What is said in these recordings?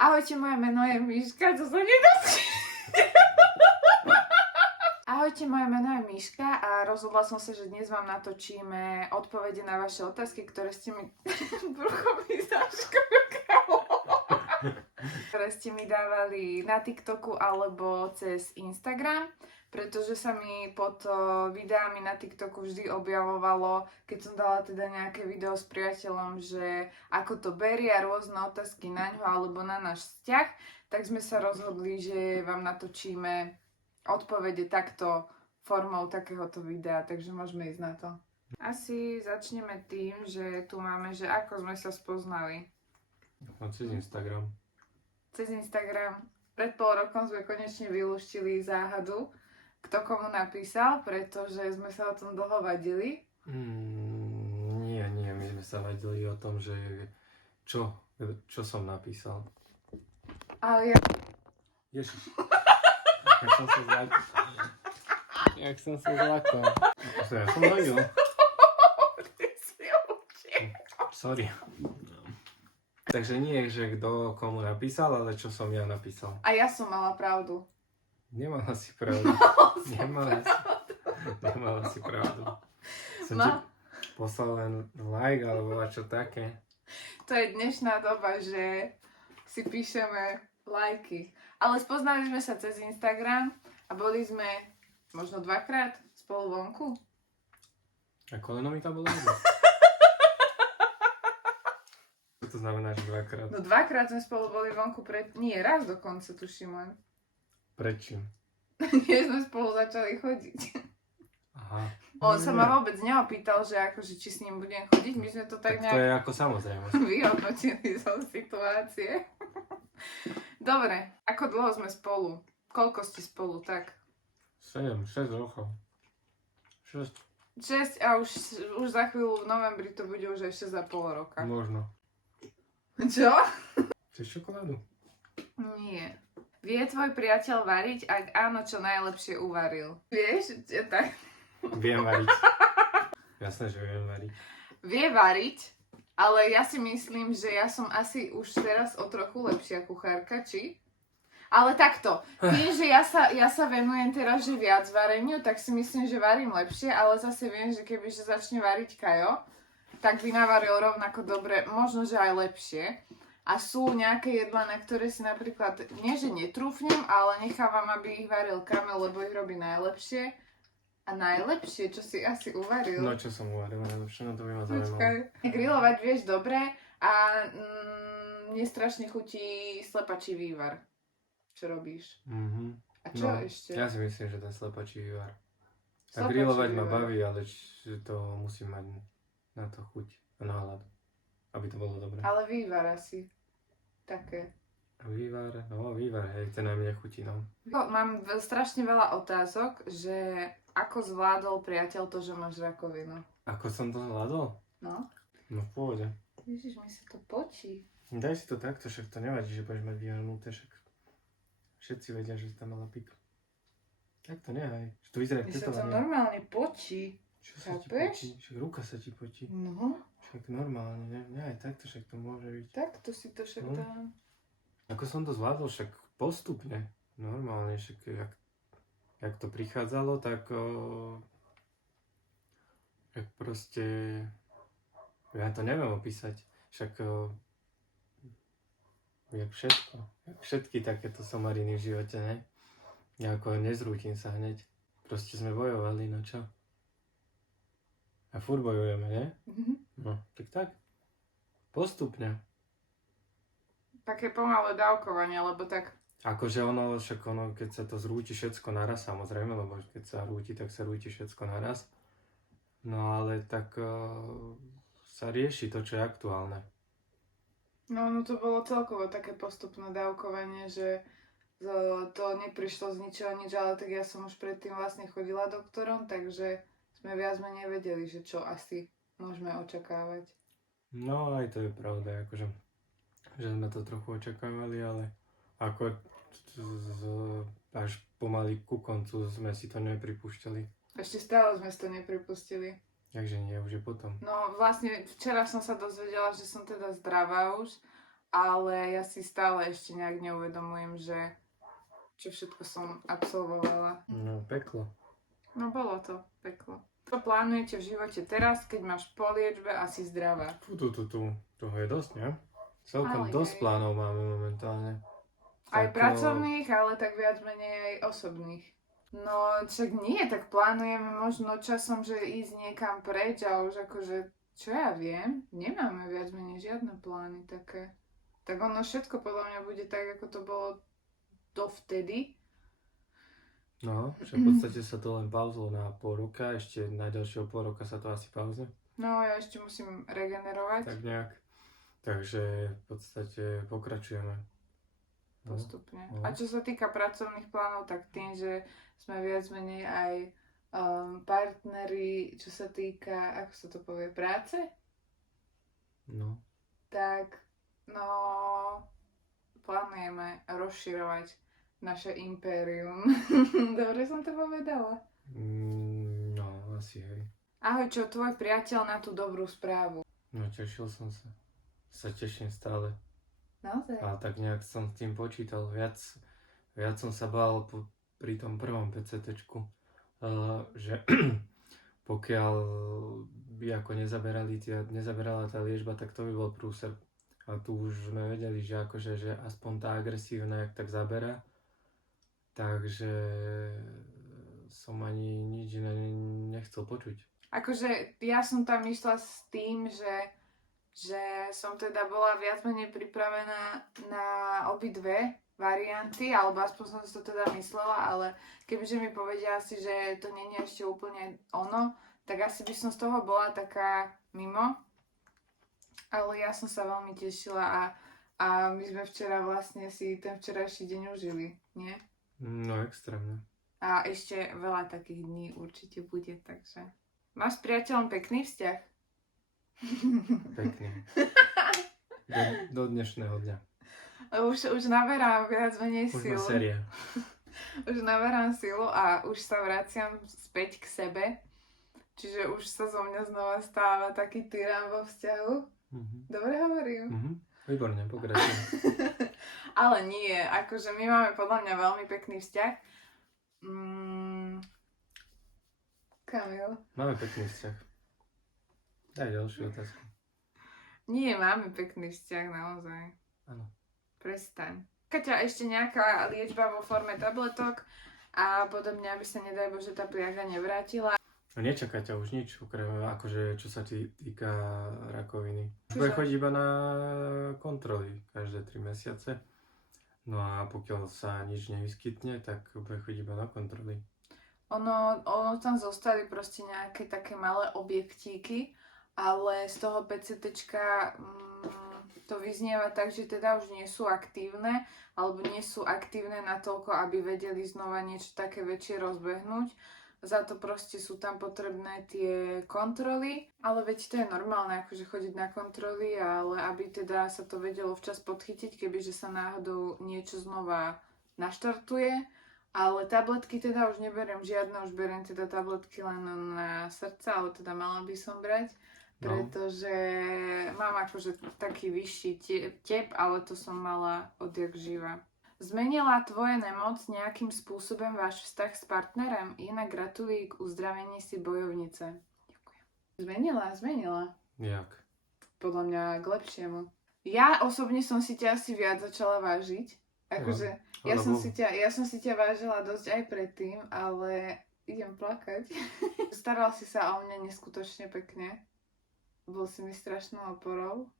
Ahojte, moje meno je Miška, to sa nedosí. Ahojte, moje meno je Miška a rozhodla som sa, že dnes vám natočíme odpovede na vaše otázky, ktoré ste mi... Brucho mi zaškrkalo. Ktoré ste mi dávali na TikToku alebo cez Instagram, pretože sa mi pod videami na TikToku vždy objavovalo, keď som dala teda nejaké video s priateľom, že ako to beria rôzne otázky na ňo alebo na náš vzťah, tak sme sa rozhodli, že vám natočíme odpovede takto formou takéhoto videa, takže môžeme ísť na to. Asi začneme tým, že tu máme, že ako sme sa spoznali. No, cez Instagram. Cez Instagram. Pred pol rokom sme konečne vylúštili záhadu, kto komu napísal, pretože sme sa o tom dlho vadili. Nie, my sme sa vadili o tom, že čo som napísal. Ale ja... Ježiš. Jak som sa zlakol. Ja som hodil. Sorry. Takže nie, že kto komu napísal, ale čo som ja napísal. A ja som mala pravdu. Nemala si pravdu. Nemala si pravdu. Som ti poslal len like alebo čo také. To je dnešná doba, že si píšeme lajky. Ale spoznali sme sa cez Instagram a boli sme možno 2-krát spolu vonku. A koleno mi tam bolo? Čo to znamená, že 2-krát? No 2-krát sme spolu boli vonku nie, raz dokonca tuším len. Prečím? Nie sme spolu začali chodiť. Aha. On sa ma vôbec neopýtal, že akože či s ním budem chodiť, my sme to tak to je ako samozrejme. vyhodnotili zo situácie. Dobre, ako dlho sme spolu? Koľko ste spolu, tak? 6 rokov. 6. 6 a už za chvíľu v novembri to bude už aj 6,5 roka. Možno. Čo? Chceš čokoládu? Nie. Vie tvoj priateľ variť? Ak áno, čo najlepšie uvaril? Vieš? Tak. Viem variť. Jasné, že viem variť. Vie variť, ale ja si myslím, že ja som asi už teraz o trochu lepšia kuchárka, či? Ale takto, tým, že ja sa venujem teraz že viac vareniu, tak si myslím, že varím lepšie, ale zase viem, že kebyže začne variť Kajo, tak by navaril rovnako dobre, možno, že aj lepšie. A sú nejaké jedlá, na ktoré si napríklad, nie že netrúfnem, ale nechávam, aby ich varil Kamil, lebo ich robí najlepšie. A najlepšie, čo si asi uvaril? No čo som uvaril najlepšie, no to by ma zaujímalo. Počkaj. Grilovať vieš dobre a mne strašne chutí slepačí vývar. Čo robíš? A čo ešte? Ja si myslím, že ten slepačí vývar. A Slepačí grilovať ma vývar. baví, ale to musím mať na to chuť a náladu. Aby to bolo dobré. Ale vývar asi. Také. Vývar, hej, ten na mne chutí, no. Mám strašne veľa otázok, že ako zvládol priateľ to, že máš rakovinu? Ako som to zvládol? No? No v pohode. Ježiš, mi sa to počí. Daj si to takto, však to nevadí, že budeš mať vyhrnuté, však všetci vedia, že si tam mala pik. Tak to nehaj, že to vyzerá Mi sa to tetovanie. normálne počí. Čo sa ti Chápeš? potí? Však ruka sa ti potí. No, Však normálne, nehaj takto, však to môže byť. takto si to však No. dám. Ako som to zvládol, však postupne, normálne, však jak to prichádzalo, tak jak proste, ja to neviem opísať, však jak všetky takéto somariny v živote, ne? Ja ako nezrútim sa hneď, proste sme bojovali, no čo? A furt bojujeme, ne? No, tak, postupne. Také pomalé dávkovanie, lebo tak... Akože však keď sa to zrúti všetko naraz, samozrejme, lebo keď sa rúti, tak sa rúti všetko naraz. No ale tak sa rieši to, čo je aktuálne. No to bolo celkovo také postupné dávkovanie, že to neprišlo z ničoho nič, ale tak ja som už predtým vlastne chodila doktorom, takže sme viac menej vedeli, že čo asi môžeme očakávať. No aj to je pravda, akože že sme to trochu očakávali, ale ako až pomaly ku koncu sme si to nepripúšťali. Ešte stále sme si to nepripustili. Takže nie, už je potom. No vlastne včera som sa dozvedela, že som teda zdravá už ale ja si stále ešte nejak neuvedomujem, že čo všetko som absolvovala. No, peklo. No bolo to peklo. Čo plánujete v živote teraz, keď máš po liečbe a si zdravá? Toho je dosť, ne? Celkom Ale dosť jej. plánov máme momentálne. Aj Tak, pracovných, ale tak viac menej aj osobných. No, však nie, tak plánujeme možno časom, že ísť niekam preč a už akože, čo ja viem, nemáme viac menej žiadne plány také. Tak ono všetko podľa mňa bude tak, ako to bolo dovtedy. No, že v podstate sa to len pauzlo na pol roka, ešte na ďalšieho pol roka sa to asi pauze. No, ja ešte musím regenerovať Tak nejak. Takže v podstate pokračujeme. No. postupne. No. A čo sa týka pracovných plánov, tak tým, že sme viac menej aj partneri, čo sa týka, ako sa to povie, práce, No. tak no plánujeme rozširovať naše impérium. Dobre som to povedala. No, asi hej. Ahoj, čo tvoj priateľ na tú dobrú správu? No, tešil som sa. Sa teším stále. Naozaj? Ale tak nejak som s tým počítal. Viac som sa bál pri tom prvom PCTčku, že pokiaľ by ako nezaberala tá liečba, tak to by bol prúser. A tu už sme vedeli, že akože, že aspoň tá agresívna jak tak zabera. Takže som ani nič iné nechcel počuť. Akože ja som tam išla s tým, že som teda bola viac menej pripravená na obidve varianty, alebo aspoň som si to teda myslela, ale kebyže mi povedia asi, že to nie je ešte úplne ono, tak asi by som z toho bola taká mimo. Ale ja som sa veľmi tešila a my sme včera vlastne si ten včerajší deň užili, nie? No, extrémne. A ešte veľa takých dní určite bude, takže... Máš s priateľom pekný vzťah? Pekne. Do dnešného dňa. Už naberám viac menej Už silu. má séria. Už naberám silu a už sa vraciam späť k sebe. Čiže už sa zo mňa znova stáva taký tyran vo vzťahu. Dobre hovorím? Výborne, pokračujem. Ale nie, akože my máme podľa mňa veľmi pekný vzťah. Kamil? Máme pekný vzťah. Daj ďalšiu otázku. Nie, máme pekný vzťah, naozaj. Áno. Prestaň. Kaťa, ešte nejaká liečba vo forme tabletok a podobne, aby sa nedaj Bože tá pliaga nevrátila. No nečaká ťa už nič, okrem akože čo sa týka rakoviny. Čože? Bude chodiť iba na kontroly každé 3 mesiace. No a pokiaľ sa nič nevyskytne, tak bude chodiť iba na kontroly. Ono tam zostali proste nejaké také malé objektíky, ale z toho PCTčka to vyznieva tak, že teda už nie sú aktívne, alebo nie sú aktívne natoľko, aby vedeli znova niečo také väčšie rozbehnúť. Za to proste sú tam potrebné tie kontroly, ale veď to je normálne, akože chodiť na kontroly, ale aby teda sa to vedelo včas podchytiť, kebyže sa náhodou niečo znova naštartuje. Ale tabletky teda už neberiem žiadne, už beriem teda tabletky len na srdce, ale teda mala by som brať, pretože mám akože taký vyšší tep, ale to som mala odjak živa. Zmenila tvoje nemoc nejakým spôsobom váš vzťah s partnerem? Inak gratuluj k uzdravení si bojovnice. Ďakujem. Zmenila. Jak? Podľa mňa k lepšiemu. Ja osobne som si ťa asi viac začala vážiť. Akože, ja som si ťa vážila dosť aj predtým, ale idem plakať. Staral si sa o mňa neskutočne pekne. Bol si mi strašnou oporou.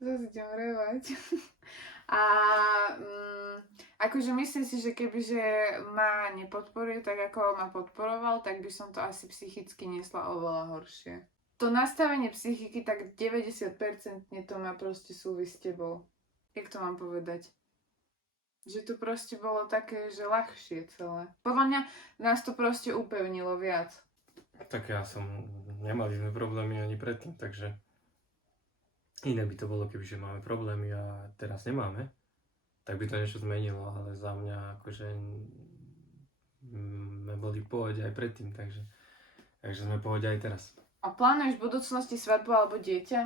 Zase idem revať. A akože myslím si, že kebyže ma nepodporil tak, ako ma podporoval, tak by som to asi psychicky nesla oveľa horšie. To nastavenie psychiky, tak 90% to má proste súvisť s tebou. Jak to mám povedať? Že to proste bolo také, že ľahšie celé. Podľa mňa nás to proste upevnilo viac. Tak nemali sme problémy ani predtým, takže iné by to bolo, kebyže máme problémy a teraz nemáme, tak by to niečo zmenilo, ale za mňa akože sme boli v pohode aj predtým, takže sme v pohode aj teraz. A plánuješ v budúcnosti svadbu alebo dieťa?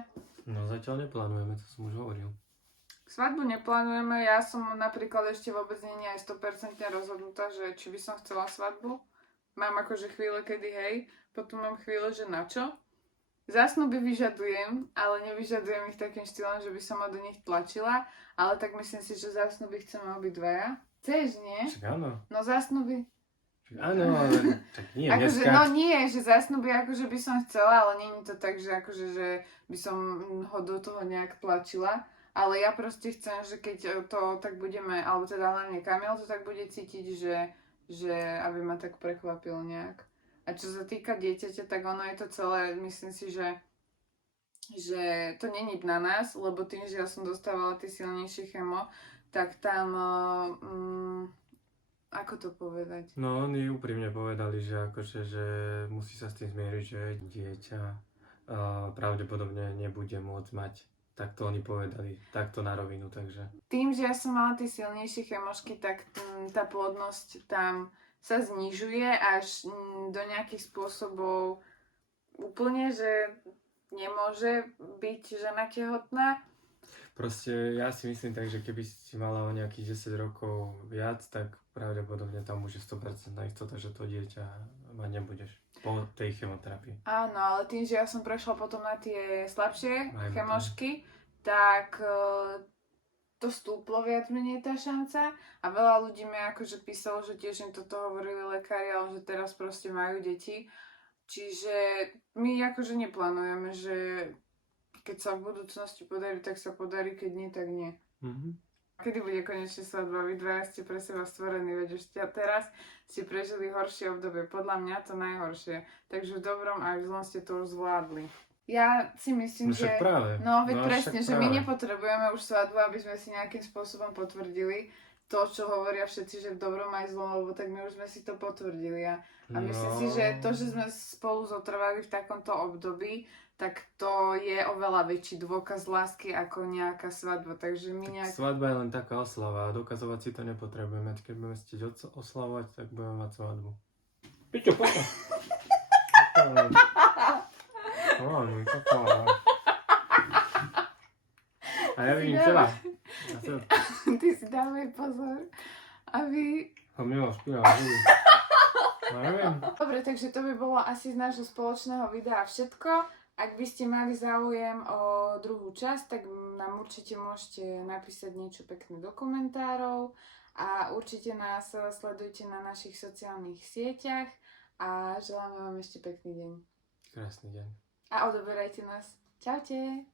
No zatiaľ neplánujeme, to som už hovoril. Svadbu neplánujeme, ja som napríklad ešte vôbec nie aj 100% rozhodnutá, že či by som chcela svadbu. Mám akože chvíle, kedy hej, potom mám chvíle, že na čo. Zásnuby vyžadujem, ale nevyžadujem ich takým štýlom, že by som ma do nich tlačila, ale tak myslím si, že zásnuby chceme obidvaja. Chceš, nie? Však áno. No zásnuby. Však áno, ale tak nie, Akože, dneska... no nie, že zásnuby akože by som chcela, ale nie je to tak, že akože, že by som ho do toho nejak tlačila. Ale ja proste chcem, že keď to tak budeme, alebo teda hlavne Kamil to tak bude cítiť, že aby ma tak prekvapil nejak. A čo sa týka dieťaťa, tak ono je to celé, myslím si, že to není na nás, lebo tým, že ja som dostávala tie silnejšie chemo, tak tam, ako to povedať? No oni úprimne povedali, že akože, že musí sa s tým zmieriť, že dieťa pravdepodobne nebude môcť mať. Tak to oni povedali, takto na rovinu, takže. Tým, že ja som mala tie silnejšie chemošky, tak tá plodnosť tam sa znižuje až do nejakých spôsobov úplne, že nemôže byť žena tehotná. Proste ja si myslím tak, že keby si mala o nejakých 10 rokov viac, tak pravdepodobne tam už je 100% istota, že to dieťa mať nebudeš po tej chemoterapii. Áno, ale tým, že ja som prešla potom na tie slabšie Aj chemošky, tak to stúplo viac menej tá šanca a veľa ľudí mi akože písalo, že tiež im toto hovorili lekári, ale že teraz proste majú deti. Čiže my akože neplánujeme, že keď sa v budúcnosti podarí, tak sa podarí, keď nie, tak nie. Mhm. Kedy bude konečne svadba? Vy dvaja ste pre seba stvorení, veď už teraz ste prežili horšie obdobie. Podľa mňa to najhoršie. Takže v dobrom aj v zlom ste to už zvládli. Ja si myslím, No však že... práve. No, veď No, presne, však že my práve. nepotrebujeme už svadbu, aby sme si nejakým spôsobom potvrdili to, čo hovoria všetci, že v dobrom aj zlom, lebo tak my už sme si to potvrdili. A myslím si, že to, že sme spolu zotrvali v takomto období, tak to je oveľa väčší dôkaz lásky ako nejaká svadba. Takže my nejak... Svadba je len taká oslava a dokazovať si to nepotrebujeme. Keď budeme chcieť oslavovať, tak budeme mať svadbu. Pičo, poďme. A ja vidím teba. Ty si dávaj pozor, aby... A milo špíla. Dobre, takže to by bolo asi z nášho spoločného videa všetko. Ak by ste mali záujem o druhú časť, tak nám určite môžete napísať niečo pekné do komentárov a určite nás sledujte na našich sociálnych sieťach a želáme vám ešte pekný deň. Krásny deň. A odoberajte nás. Čaute!